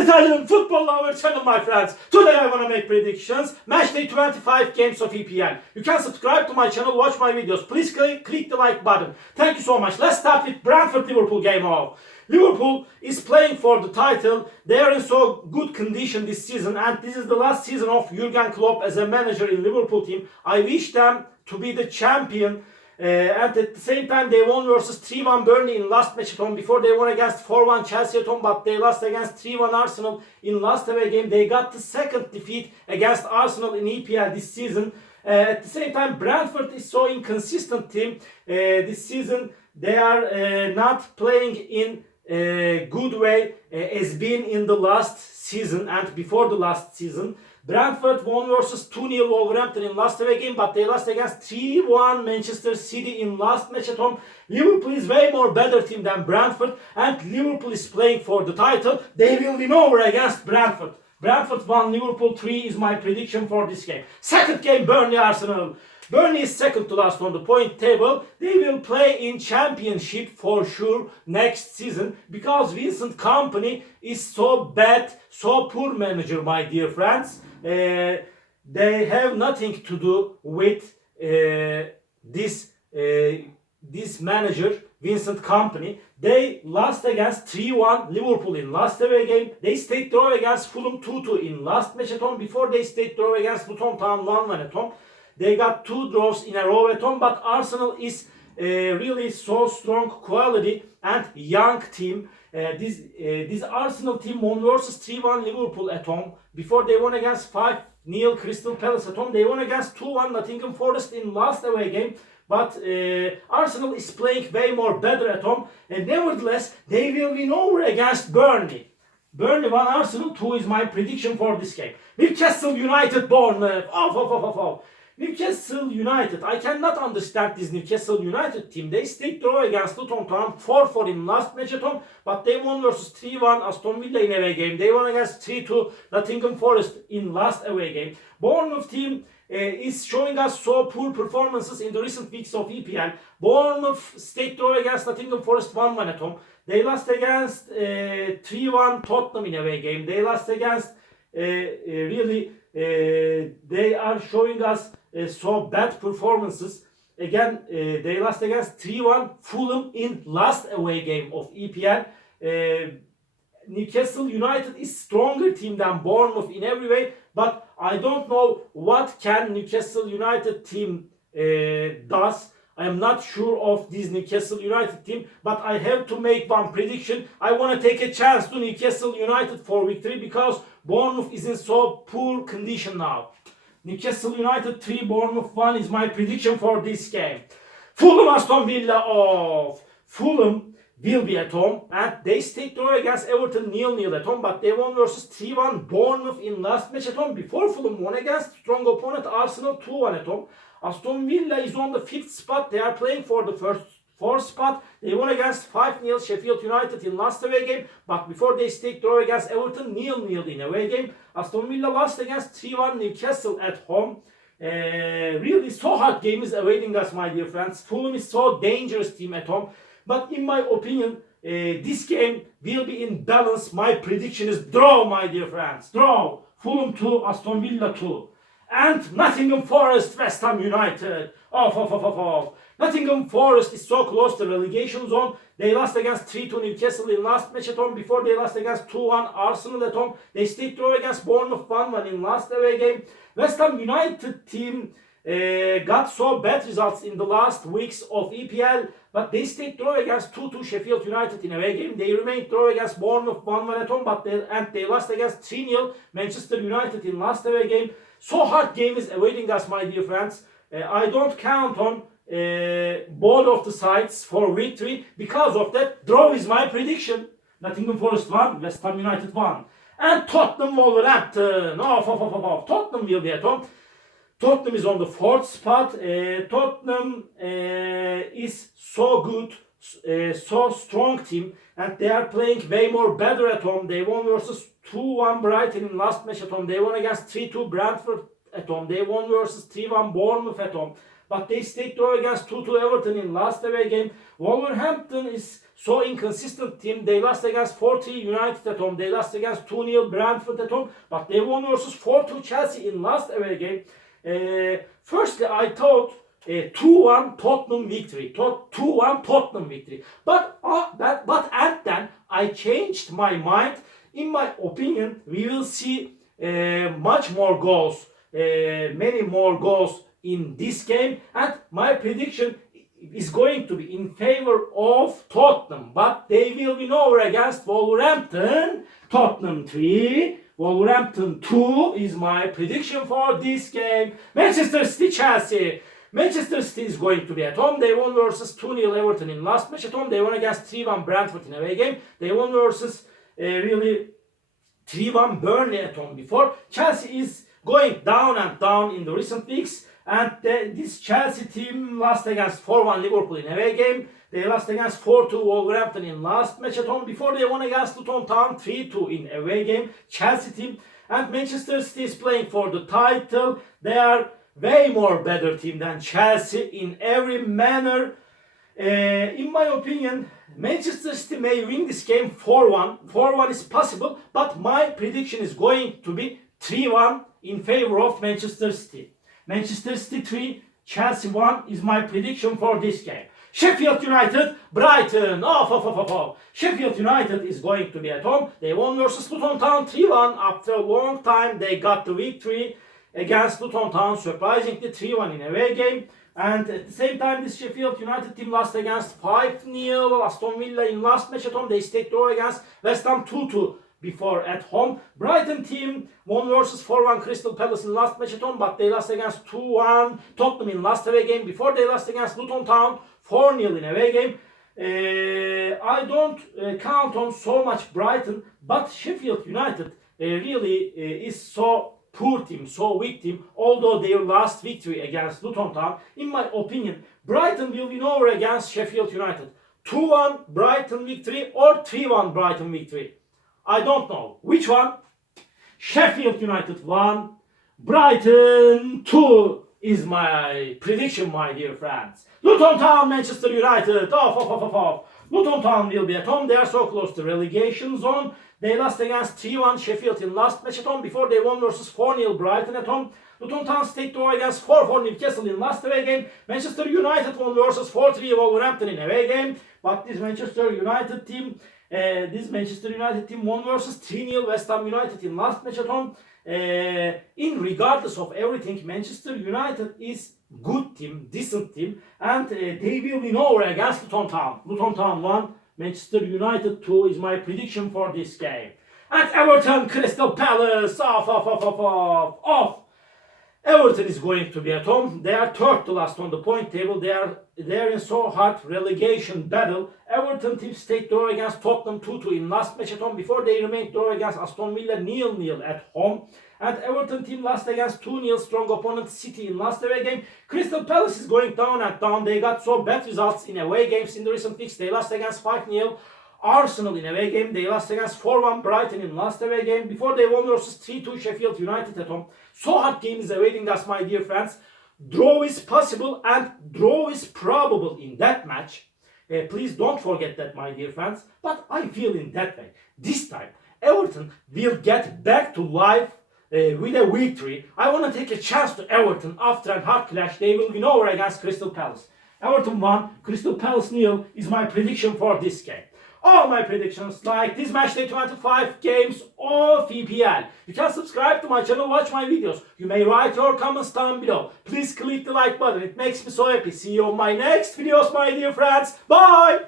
Italian football lover channel, my friends. Today I want to make predictions. Match day 25 games of EPL. You can subscribe to my channel, watch my videos. Please click the like button. Thank you so much. Let's start with Brentford-Liverpool game off. Liverpool is playing for the title. They are in so good condition this season, and this is the last season of Jurgen Klopp as a manager in Liverpool team. I wish them to be the champion. And at the same time, they won versus 3-1 Burnley in last match at home. Before they won against 4-1 Chelsea at home, but they lost against 3-1 Arsenal in last away game. They got the second defeat against Arsenal in EPL this season. At the same time, Brentford is so inconsistent team this season. They are not playing in a good way as been in the last season and before the last season. Brentford won versus 2-0 Wolverhampton in last away game, but they lost against 3-1 Manchester City in last match at home. Liverpool is way more better team than Brentford, and Liverpool is playing for the title. They will win over against Brentford. Brentford 1, Liverpool 3 is my prediction for this game. Second game, Burnley-Arsenal. Burnley is second to last on the point table. They will play in championship for sure next season because Vincent Kompany is so bad, so poor manager, my dear friends. They have nothing to do with this manager, Vincent Kompany. They lost against 3-1 Liverpool in last away game. They stayed draw against Fulham 2-2 in last match at home. Before they stayed draw against Luton Town 1-1 at home. They got 2 draws in a row at home, but Arsenal is really so strong quality and young team. This Arsenal team won versus 3-1 Liverpool at home. Before they won against 5-0 Crystal Palace at home. They won against 2-1 Nottingham Forest in last away game. But Arsenal is playing way more better at home. And nevertheless, they will win over against Burnley. Burnley 1, Arsenal 2 is my prediction for this game. Newcastle United, Bournemouth. Newcastle United. I cannot understand this Newcastle United team. They stayed draw against Luton Town 4-4 in last match at home, but they won versus 3-1 Aston Villa in away game. They won against 3-2 Nottingham Forest in last away game. Bournemouth team is showing us so poor performances in the recent weeks of EPL. Bournemouth stayed draw against Nottingham Forest 1-1 at home. They lost against 3-1 Tottenham in away game. They lost against they are showing us so bad performances. Again, they lost against 3-1 Fulham in last away game of EPL. Newcastle United is stronger team than Bournemouth in every way, but I don't know what can Newcastle United team does. I am not sure of this Newcastle United team, but I have to make one prediction. I want to take a chance to Newcastle United for victory because Bournemouth is in so poor condition now. Newcastle United 3, Bournemouth 1 is my prediction for this game. Fulham Aston Villa off. Fulham will be at home and they stayed draw against Everton 0-0 at home, but they won versus 3-1 Bournemouth in last match at home. Before Fulham won against strong opponent Arsenal 2-1 at home. Aston Villa is on the 5th spot. They are playing for the first 4th spot. They won against 5-0 Sheffield United in last away game, but before they stayed draw against Everton 0-0 in away game. Aston Villa lost against 3-1 Newcastle at home. Really so hard game is awaiting us, my dear friends. Fulham is so dangerous team at home, but in my opinion this game will be in balance. My prediction is draw, my dear friends. Draw. Fulham 2, Aston Villa 2. And Nottingham Forest, West Ham United. Nottingham Forest is so close to relegation zone. They lost against 3-2 Newcastle in last match at home. Before they lost against 2-1 Arsenal at home. They stayed draw against Bournemouth 1-1 in last away game. West Ham United team got so bad results in the last weeks of EPL, but they stayed draw against 2-2 Sheffield United in away game. They remained draw against Bournemouth 1-1 at home, but they lost against 3-0 Manchester United in last away game. So hard game is awaiting us, my dear friends. I don't count on both of the sides for victory. Because of that, draw is my prediction. Nottingham Forest 1, West Ham United 1. And Tottenham Wolverhampton. Tottenham will be at home. Tottenham is on the 4th spot. Tottenham is so good, so strong team, and they are playing way more better at home. They won versus 2-1 Brighton in last match at home. They won against 3-2 Brentford at home. They won versus 3-1 Bournemouth at home. but they stayed draw against 2-2 Everton in last away game. Wolverhampton is so inconsistent team. They lost against 4-3 United at home. They lost against 2-0 Brentford at home, but they won versus 4-2 Chelsea in last away game. Firstly, I thought 2-1 Tottenham victory. 2-1 Tottenham victory. But and then I changed my mind. In my opinion, we will see much more goals, many more goals in this game, and my prediction is going to be in favor of Tottenham, but they will win over against Wolverhampton. Tottenham 3, Wolverhampton 2 is my prediction for this game. Manchester City Chelsea. Manchester City is going to be at home. They won versus 2-0 Everton in last match at home. They won against 3-1 Brentford in away game. They won versus really 3-1 Burnley at home before. Chelsea is going down and down in the recent weeks. And this Chelsea team lost against 4-1 Liverpool in away game. They lost against 4-2 Wolverhampton in last match at home. Before they won against Luton Town 3-2 in away game. Chelsea team. And Manchester City is playing for the title. They are way more better team than Chelsea in every manner. In my opinion, Manchester City may win this game 4-1. 4-1 is possible, but my prediction is going to be 3-1 in favor of Manchester City. Manchester City 3, Chelsea 1 is my prediction for this game. Sheffield United, Brighton. Sheffield United is going to be at home. They won versus Luton Town 3-1. After a long time, they got the victory against Luton Town, surprisingly 3-1 in away game. And at the same time, this Sheffield United team lost against 5-0 Aston Villa in last match at home. They stayed draw against West Ham 2-2 before at home. Brighton team won versus 4-1 Crystal Palace in last match at home, but they lost against 2-1 Tottenham in last away game. Before they lost against Luton Town 4-0 in away game. I don't count on so much Brighton, but Sheffield United really is so poor team, so weak team, although their last victory against Luton Town. In my opinion, Brighton will win over against Sheffield United. 2-1 Brighton victory or 3-1 Brighton victory. I don't know. Which one? Sheffield United 1, Brighton 2 is my prediction, my dear friends. Luton Town, Manchester United. Luton Town will be at home. They are so close to relegation zone. They lost against 3-1 Sheffield in last match at home. Before they won versus 4-0 Brighton at home. Luton Town stayed draw against 4-4 Newcastle in last away game. Manchester United won versus 4-3 Wolverhampton in away game. But this Manchester United team won versus 3-0 West Ham United in last match at home. In regardless of everything, Manchester United is good team, decent team, and they will win over against Luton Town. Luton Town 1, Manchester United 2 is my prediction for this game. And Everton, Crystal Palace, off. Everton is going to be at home. They are third to last on the point table. They are in so hard relegation battle. Everton team stayed draw against Tottenham 2-2 in last match at home. Before they remained draw against Aston Villa 0-0 at home. And Everton team lost against 2-0 strong opponent City in last away game. Crystal Palace is going down and down. They got so bad results in away games in the recent weeks. They lost against 5-0 Arsenal in away game. They lost against 4-1 Brighton in last away game. Before they won versus 3-2 Sheffield United at home. So hard game is awaiting us, my dear friends. Draw is possible and draw is probable in that match. Please don't forget that, my dear friends. But I feel in that way. This time, Everton will get back to life with a victory. I want to take a chance to Everton after a hard clash. They will win over against Crystal Palace. Everton 1, Crystal Palace 0 is my prediction for this game. All my predictions like this match day 25 games of EPL. You can subscribe to my channel, watch my videos. You may write your comments down below. Please click the like button. It makes me so happy. See you on my next videos, my dear friends. Bye!